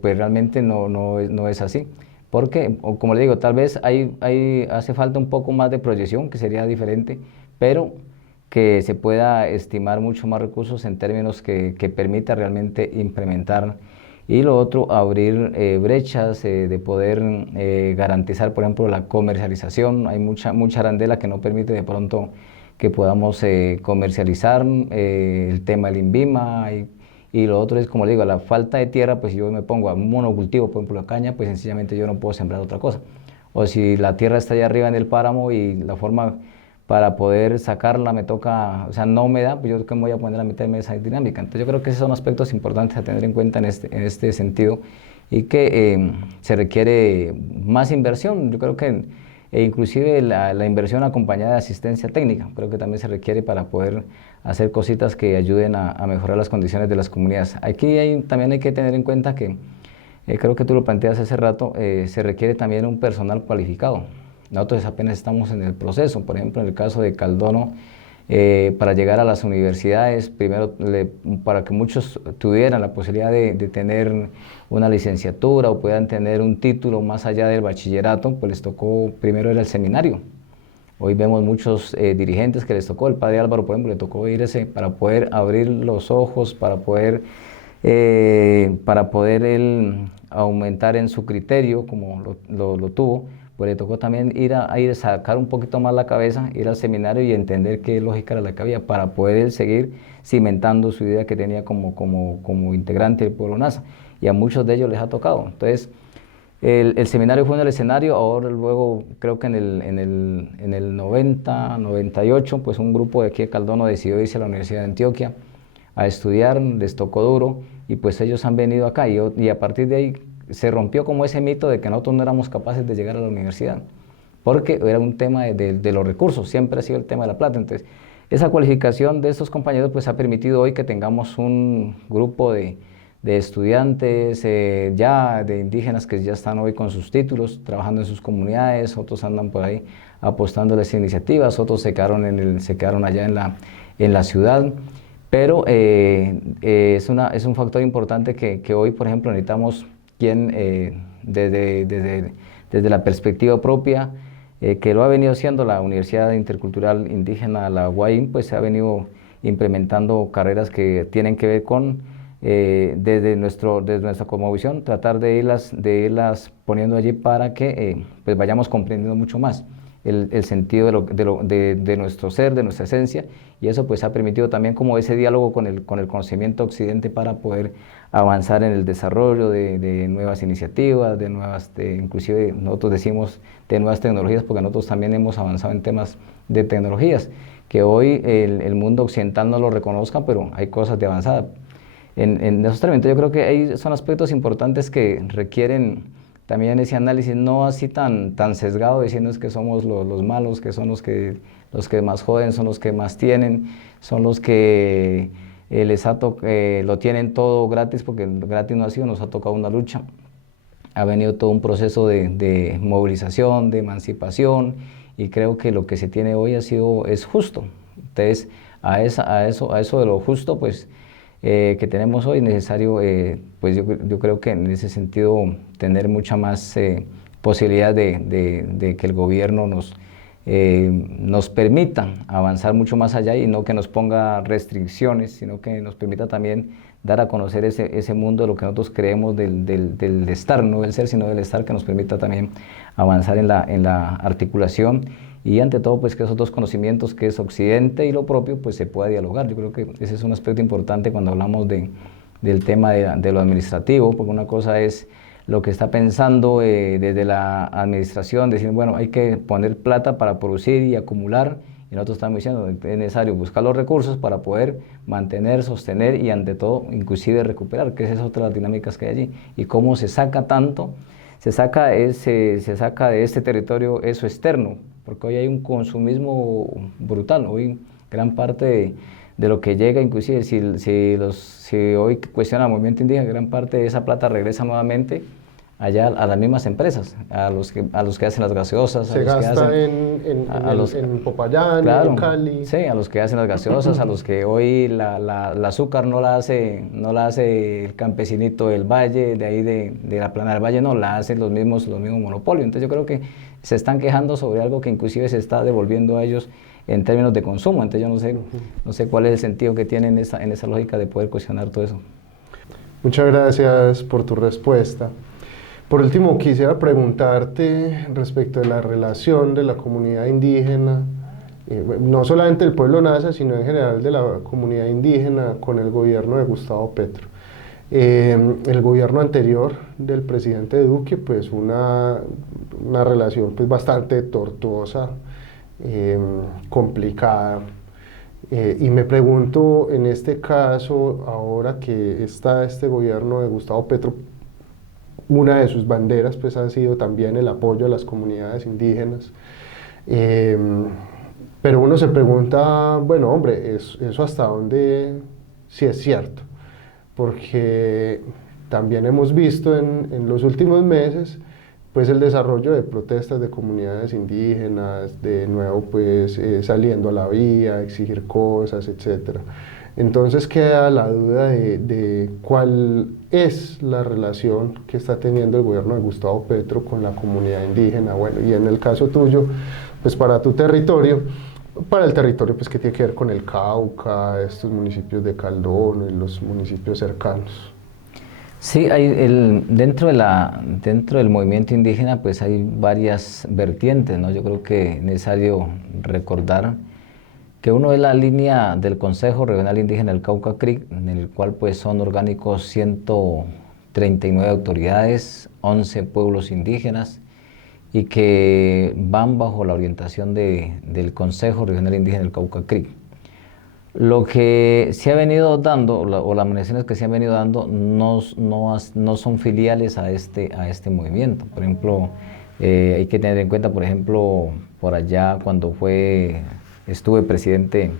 pues realmente no es así. Porque, como le digo, tal vez hace falta un poco más de proyección, que sería diferente, pero que se pueda estimar mucho más recursos en términos que permita realmente implementar. Y lo otro, abrir brechas de poder garantizar, por ejemplo, la comercialización. Hay mucha arandela que no permite de pronto que podamos comercializar el tema del INVIMA. Y lo otro es, como le digo, la falta de tierra. Pues si yo me pongo a un monocultivo, por ejemplo la caña, pues sencillamente yo no puedo sembrar otra cosa. O si la tierra está allá arriba en el páramo y la forma para poder sacarla me toca, o sea, no me da, pues yo me voy a poner a meterme en esa dinámica. Entonces yo creo que esos son aspectos importantes a tener en cuenta en este sentido, y que se requiere más inversión. Yo creo que inclusive la inversión acompañada de asistencia técnica, creo que también se requiere para poder hacer cositas que ayuden a mejorar las condiciones de las comunidades. Aquí también hay que tener en cuenta que, creo que tú lo planteas hace rato, se requiere también un personal cualificado. Nosotros apenas estamos en el proceso. Por ejemplo, en el caso de Caldono, para llegar a las universidades, primero para que muchos tuvieran la posibilidad de tener una licenciatura o puedan tener un título más allá del bachillerato, pues les tocó, primero era el seminario. Hoy vemos muchos dirigentes que les tocó, el padre Álvaro, por ejemplo, le tocó irse para poder abrir los ojos, para poder él aumentar en su criterio, como lo tuvo. Pues le tocó también ir a sacar un poquito más la cabeza, ir al seminario y entender qué lógica era la que había para poder él seguir cimentando su idea que tenía como integrante del pueblo NASA. Y a muchos de ellos les ha tocado. Entonces, el seminario fue en el escenario. Ahora luego, creo que en el 90, 98, pues un grupo de aquí de Caldono decidió irse a la Universidad de Antioquia a estudiar, les tocó duro, y pues ellos han venido acá, y a partir de ahí se rompió como ese mito de que nosotros no éramos capaces de llegar a la universidad, porque era un tema de los recursos, siempre ha sido el tema de la plata. Entonces, esa cualificación de estos compañeros pues ha permitido hoy que tengamos un grupo de estudiantes, ya de indígenas, que ya están hoy con sus títulos, trabajando en sus comunidades. Otros andan por ahí apostándoles iniciativas, otros se quedaron allá en la ciudad. Pero es un factor importante que hoy, por ejemplo, necesitamos desde la perspectiva propia, que lo ha venido haciendo la Universidad Intercultural Indígena, la UAIN, pues se ha venido implementando carreras que tienen que ver con desde nuestra cosmovisión, tratar de irlas poniendo allí para que pues vayamos comprendiendo mucho más el sentido de nuestro ser, de nuestra esencia, y eso pues ha permitido también como ese diálogo con el conocimiento occidente para poder avanzar en el desarrollo de nuevas iniciativas, de nuevas, inclusive nosotros decimos de nuevas tecnologías, porque nosotros también hemos avanzado en temas de tecnologías, que hoy el mundo occidental no lo reconozca, pero hay cosas de avanzada. En esos términos, yo creo que son aspectos importantes que requieren también ese análisis, no así tan sesgado, diciendo es que somos los malos, que son los que más joden, son los que más tienen, son los que lo tienen todo gratis, porque gratis no ha sido, nos ha tocado una lucha. Ha venido todo un proceso de movilización, de emancipación, y creo que lo que se tiene hoy es justo. Entonces, a eso de lo justo, pues, que tenemos hoy, es necesario, pues yo creo que en ese sentido tener mucha más posibilidad de que el gobierno nos permita avanzar mucho más allá, y no que nos ponga restricciones, sino que nos permita también dar a conocer ese mundo de lo que nosotros creemos del estar, no del ser, sino del estar, que nos permita también avanzar en la articulación, y ante todo pues que esos dos conocimientos, que es Occidente y lo propio, pues se pueda dialogar. Yo creo que ese es un aspecto importante cuando hablamos del tema de lo administrativo, porque una cosa es lo que está pensando desde la administración, decir, bueno, hay que poner plata para producir y acumular, y nosotros estamos diciendo, es necesario buscar los recursos para poder mantener, sostener y ante todo, inclusive recuperar, que esas son otras dinámicas que hay allí, y cómo se saca tanto, se saca de este territorio eso externo, porque hoy hay un consumismo brutal, hoy gran parte de lo que llega, inclusive si hoy cuestiona el movimiento indígena, gran parte de esa plata regresa nuevamente allá a las mismas empresas, a los que hacen las gaseosas, se gasta en Popayán, claro, en Cali. Sí, a los que hacen las gaseosas, a los que hoy la azúcar no la hace el campesinito del valle, de ahí de la plana del valle, no, la hacen los mismos monopolios. Entonces yo creo que se están quejando sobre algo que inclusive se está devolviendo a ellos en términos de consumo. Entonces yo no sé cuál es el sentido que tiene en esa lógica de poder cuestionar todo eso. Muchas gracias por tu respuesta. Por último, quisiera preguntarte respecto de la relación de la comunidad indígena, no solamente del pueblo Nasa, sino en general de la comunidad indígena con el gobierno de Gustavo Petro. El gobierno anterior del presidente Duque, pues una relación pues bastante tortuosa, complicada, y me pregunto, en este caso, ahora que está este gobierno de Gustavo Petro, una de sus banderas pues ha sido también el apoyo a las comunidades indígenas, pero uno se pregunta, bueno, hombre, eso hasta dónde sí es cierto, porque también hemos visto en los últimos meses pues el desarrollo de protestas de comunidades indígenas, de nuevo pues saliendo a la vía, exigir cosas, etcétera. Entonces queda la duda de cuál es la relación que está teniendo el gobierno de Gustavo Petro con la comunidad indígena. Bueno, y en el caso tuyo, pues para tu territorio, para el territorio pues que tiene que ver con el Cauca, estos municipios de Caldono y los municipios cercanos. Sí, dentro del movimiento indígena pues hay varias vertientes, ¿no? Yo creo que es necesario recordar que uno es la línea del Consejo Regional Indígena del Cauca CRIC, en el cual pues son orgánicos 139 autoridades, 11 pueblos indígenas, y que van bajo la orientación del Consejo Regional Indígena del Cauca CRIC. Lo que se ha venido dando, o las manifestaciones que se han venido dando, no son filiales a este movimiento. Por ejemplo, hay que tener en cuenta, por ejemplo, por allá cuando estuve presidente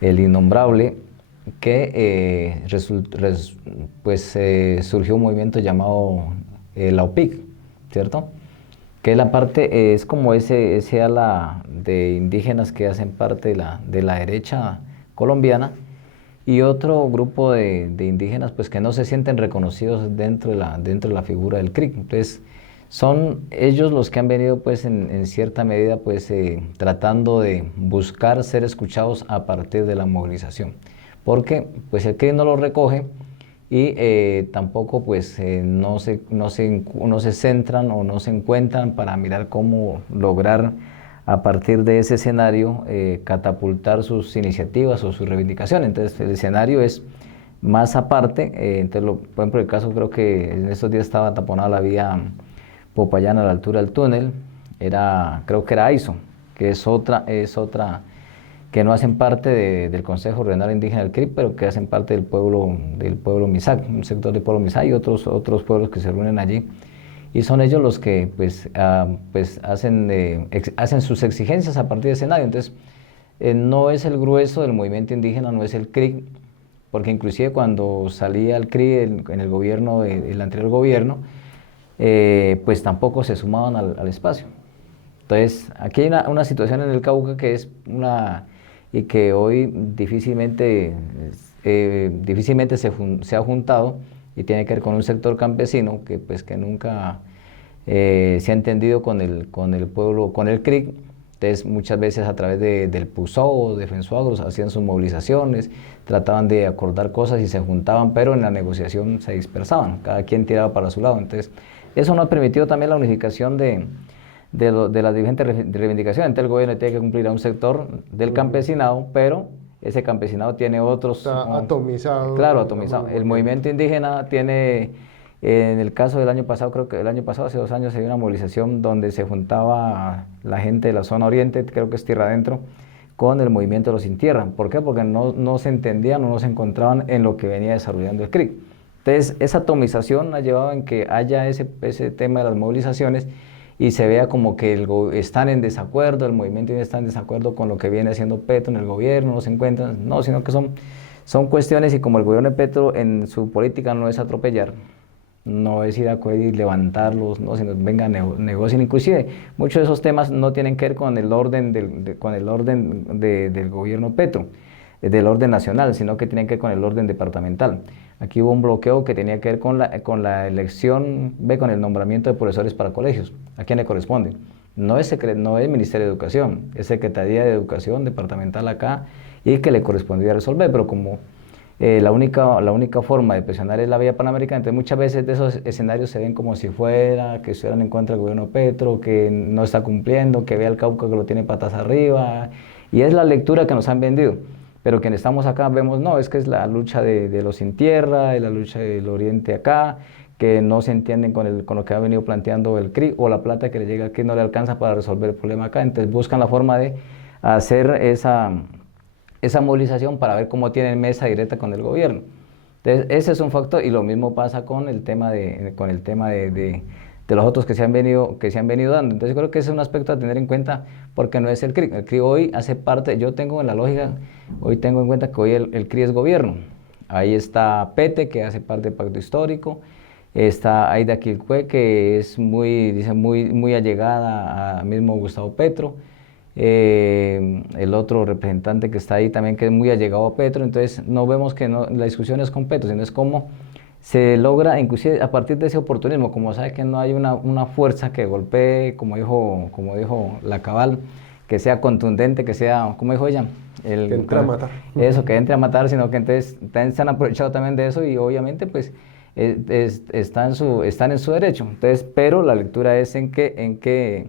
el innombrable, que surgió un movimiento llamado la OPIC, ¿cierto? Que es como ese ala de indígenas que hacen parte de la derecha colombiana, y otro grupo de indígenas pues que no se sienten reconocidos dentro de la figura del CRIC. Entonces son ellos los que han venido pues en cierta medida pues tratando de buscar ser escuchados a partir de la movilización, porque pues el CRIC no lo recoge, y tampoco pues no se centran o no se encuentran para mirar cómo lograr a partir de ese escenario catapultar sus iniciativas o sus reivindicaciones. Entonces el escenario es más aparte, por ejemplo el caso, creo que en estos días estaba taponada la vía Popayán a la altura del túnel, creo que era AISO, que es otra que no hacen parte del Consejo Regional Indígena del CRIP, pero que hacen parte del pueblo Misak, un sector del pueblo Misak y otros pueblos que se reúnen allí. Y son ellos los que hacen sus exigencias a partir de ese escenario. Entonces, no es el grueso del movimiento indígena, no es el CRIC, porque inclusive cuando salía el CRIC en el gobierno, el anterior gobierno, pues tampoco se sumaban al espacio. Entonces, aquí hay una situación en el Cauca que es y que hoy difícilmente se ha juntado, y tiene que ver con un sector campesino que nunca se ha entendido con el pueblo, con el CRIC. Entonces muchas veces a través del PUSO o de FENSUAGROS hacían sus movilizaciones, trataban de acordar cosas y se juntaban, pero en la negociación se dispersaban, cada quien tiraba para su lado. Entonces eso no ha permitido también la unificación de las diferentes reivindicaciones. Entonces el gobierno tiene que cumplir a un sector del campesinado, pero ese campesinado tiene otros... Está atomizado. Claro, atomizado. El movimiento indígena tiene, en el caso del año pasado, creo que el año pasado, hace 2 años, se dio una movilización donde se juntaba la gente de la zona oriente, creo que es Tierra Adentro, con el movimiento de los Sin Tierra. ¿Por qué? Porque no se entendían o no se encontraban en lo que venía desarrollando el CRIC. Entonces, esa atomización ha llevado en que haya ese tema de las movilizaciones y se vea como que están en desacuerdo, el movimiento está en desacuerdo con lo que viene haciendo Petro en el gobierno, no se encuentran, no, sino que son cuestiones, y como el gobierno de Petro en su política no es atropellar, no es ir a coger y levantarlos, no, sino venga, negocien. Inclusive muchos de esos temas no tienen que ver con el orden del gobierno Petro, del orden nacional, sino que tienen que ver con el orden departamental. Aquí hubo un bloqueo que tenía que ver con la elección, con el nombramiento de profesores para colegios. ¿A quién le corresponde? No es Ministerio de Educación, es Secretaría de Educación departamental acá, y que le correspondía resolver, pero como la única forma de presionar es la vía panamericana, entonces muchas veces de esos escenarios se ven como si que estuvieran en contra del gobierno Petro, que no está cumpliendo, que vea el Cauca que lo tiene patas arriba, y es la lectura que nos han vendido. Pero quienes estamos acá vemos, no, es que es la lucha de los sin tierra, es la lucha del oriente acá, que no se entienden con lo que ha venido planteando el CRIC, o la plata que le llega aquí no le alcanza para resolver el problema acá. Entonces buscan la forma de hacer esa movilización para ver cómo tienen mesa directa con el gobierno. Entonces ese es un factor, y lo mismo pasa con el tema de los otros que se han venido dando. Entonces yo creo que ese es un aspecto a tener en cuenta, porque no es el CRIC. El CRIC hoy hace parte, yo tengo en la lógica, hoy tengo en cuenta que hoy el CRIC es gobierno. Ahí está Pete, que hace parte del pacto histórico, está Aida Quilcue, que es muy allegada a mismo Gustavo Petro, el otro representante que está ahí también, que es muy allegado a Petro. Entonces no vemos que la discusión es con Petro, sino es cómo se logra, inclusive a partir de ese oportunismo, como sabe que no hay una fuerza que golpee, como dijo la Cabal, que sea contundente, que sea, ¿cómo dijo ella? Que entre a matar. Eso, que entre a matar, sino que entonces se han aprovechado también de eso, y obviamente pues están en su derecho. Entonces, pero la lectura es en que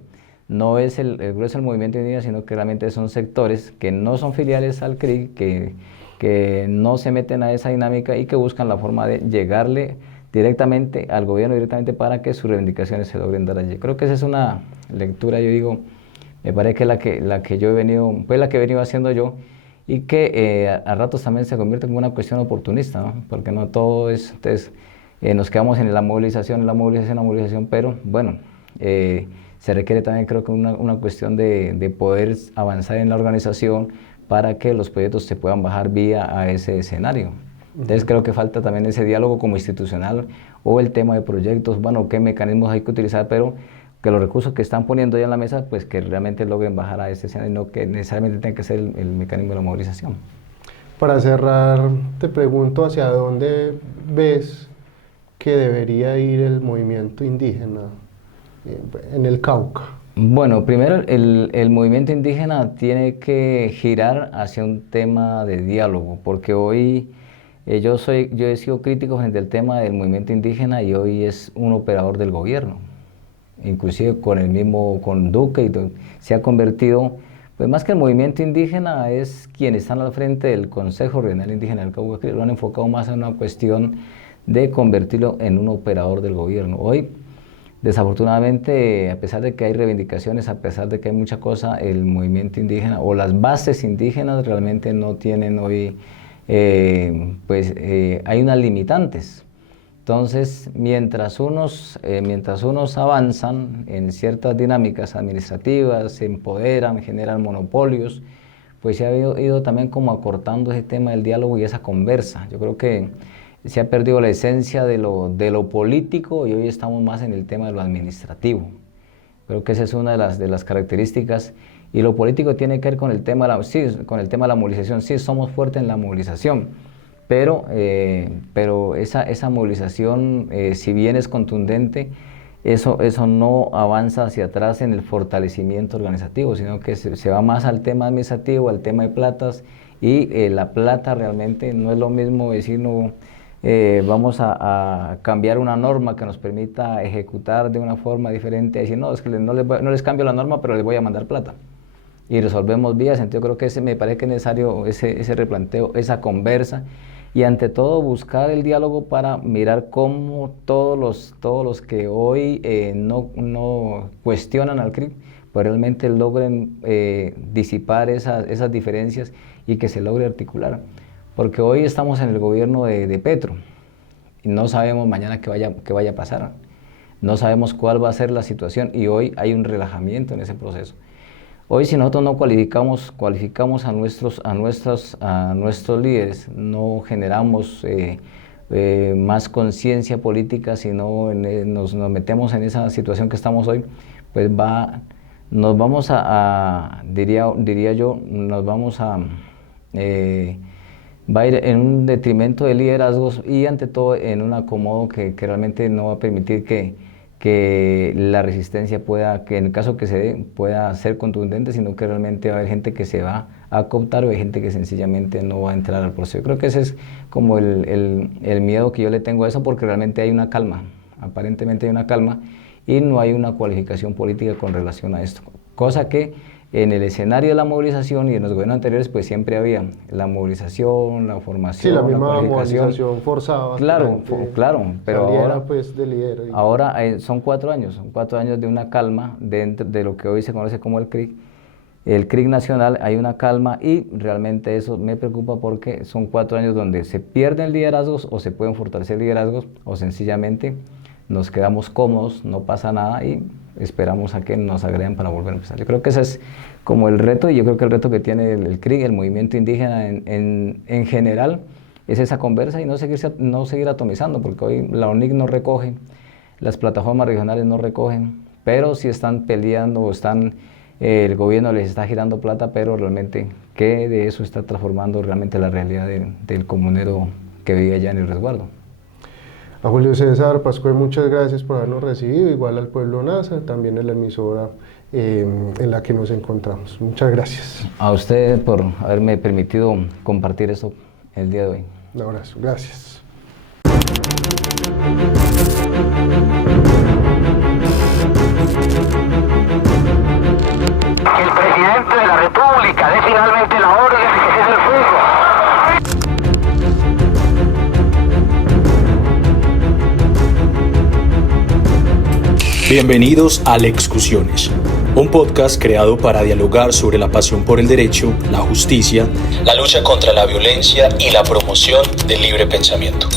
no es el grueso del movimiento indígena, sino que realmente son sectores que no son filiales al CRIC, que no se meten a esa dinámica y que buscan la forma de llegarle directamente al gobierno, para que sus reivindicaciones se logren dar allí. Creo que esa es una lectura, yo digo, me parece que la que yo he venido, pues la que he venido haciendo yo, y que a ratos también se convierte en una cuestión oportunista, ¿no? Porque no todo es, entonces nos quedamos en la movilización, pero bueno, se requiere también, creo que una cuestión de poder avanzar en la organización para que los proyectos se puedan bajar vía a ese escenario. Entonces creo que falta también ese diálogo como institucional, o el tema de proyectos, bueno, qué mecanismos hay que utilizar, pero que los recursos que están poniendo ya en la mesa, pues que realmente logren bajar a ese escenario, y no que necesariamente tenga que ser el mecanismo de la movilización. Para cerrar, te pregunto hacia dónde ves que debería ir el movimiento indígena en el Cauca. Bueno, primero el movimiento indígena tiene que girar hacia un tema de diálogo, porque hoy Yo he sido crítico frente al tema del movimiento indígena y hoy es un operador del gobierno, inclusive con Duque, se ha convertido, pues más que el movimiento indígena, es quienes están al frente del Consejo Regional Indígena del Cauca, que lo han enfocado más en una cuestión de convertirlo en un operador del gobierno. Hoy, desafortunadamente, a pesar de que hay reivindicaciones, a pesar de que hay mucha cosa, el movimiento indígena o las bases indígenas realmente no tienen hoy, hay unas limitantes. Entonces, mientras unos avanzan en ciertas dinámicas administrativas, se empoderan, generan monopolios, pues se ha ido también como acortando ese tema del diálogo y esa conversa. Yo creo que se ha perdido la esencia de lo político y hoy estamos más en el tema de lo administrativo. Creo que esa es una de las características, y lo político tiene que ver con el tema de la movilización. Sí, somos fuertes en la movilización, pero esa movilización, si bien es contundente, eso no avanza hacia atrás en el fortalecimiento organizativo, sino que se va más al tema administrativo, al tema de platas, y la plata realmente no es lo mismo decir, no, vamos a cambiar una norma que nos permita ejecutar de una forma diferente, decir, no, es que no les cambio la norma, pero les voy a mandar plata. Y resolvemos vías. Entonces yo creo que me parece que es necesario ese replanteo, esa conversa, y ante todo buscar el diálogo para mirar cómo todos los que hoy no cuestionan al CRIC, pues realmente logren disipar esas diferencias y que se logre articular. Porque hoy estamos en el gobierno de Petro y no sabemos mañana qué vaya a pasar, no sabemos cuál va a ser la situación, y hoy hay un relajamiento en ese proceso. Hoy, si nosotros no cualificamos a nuestros líderes, no generamos más conciencia política, sino nos metemos en esa situación que estamos hoy, pues nos vamos diría yo, va a ir en un detrimento de liderazgos y ante todo en un acomodo que realmente no va a permitir que la resistencia que en el caso que se dé, pueda ser contundente, sino que realmente va a haber gente que se va a cooptar o hay gente que sencillamente no va a entrar al proceso. Yo creo que ese es como el miedo que yo le tengo a eso, porque realmente hay una calma, aparentemente hay una calma, y no hay una cualificación política con relación a esto, cosa que en el escenario de la movilización y en los gobiernos anteriores pues siempre había la movilización, la formación, sí, la misma movilización forzada. Claro, pero ahora, pues, de líder. Ahora son 4 años de una calma dentro de lo que hoy se conoce como el CRIC nacional. Hay una calma y realmente eso me preocupa, porque son 4 años donde se pierden liderazgos o se pueden fortalecer liderazgos, o sencillamente nos quedamos cómodos, no pasa nada y esperamos a que nos agreguen para volver a empezar. Yo creo que ese es como el reto, y yo creo que el reto que tiene el CRIC, el movimiento indígena en general, es esa conversa y no seguir atomizando, porque hoy la UNIC no recoge, las plataformas regionales no recogen, pero sí están peleando o el gobierno les está girando plata, pero realmente, ¿qué de eso está transformando realmente la realidad del comunero que vive allá en el resguardo? A Julio César Pascue, muchas gracias por habernos recibido, igual al pueblo NASA, también en la emisora en la que nos encontramos. Muchas gracias. A usted por haberme permitido compartir eso el día de hoy. Un abrazo, gracias. El presidente de la República dé finalmente la orden de que cese el fuego. Bienvenidos a Lexcusiones, un podcast creado para dialogar sobre la pasión por el derecho, la justicia, la lucha contra la violencia y la promoción del libre pensamiento.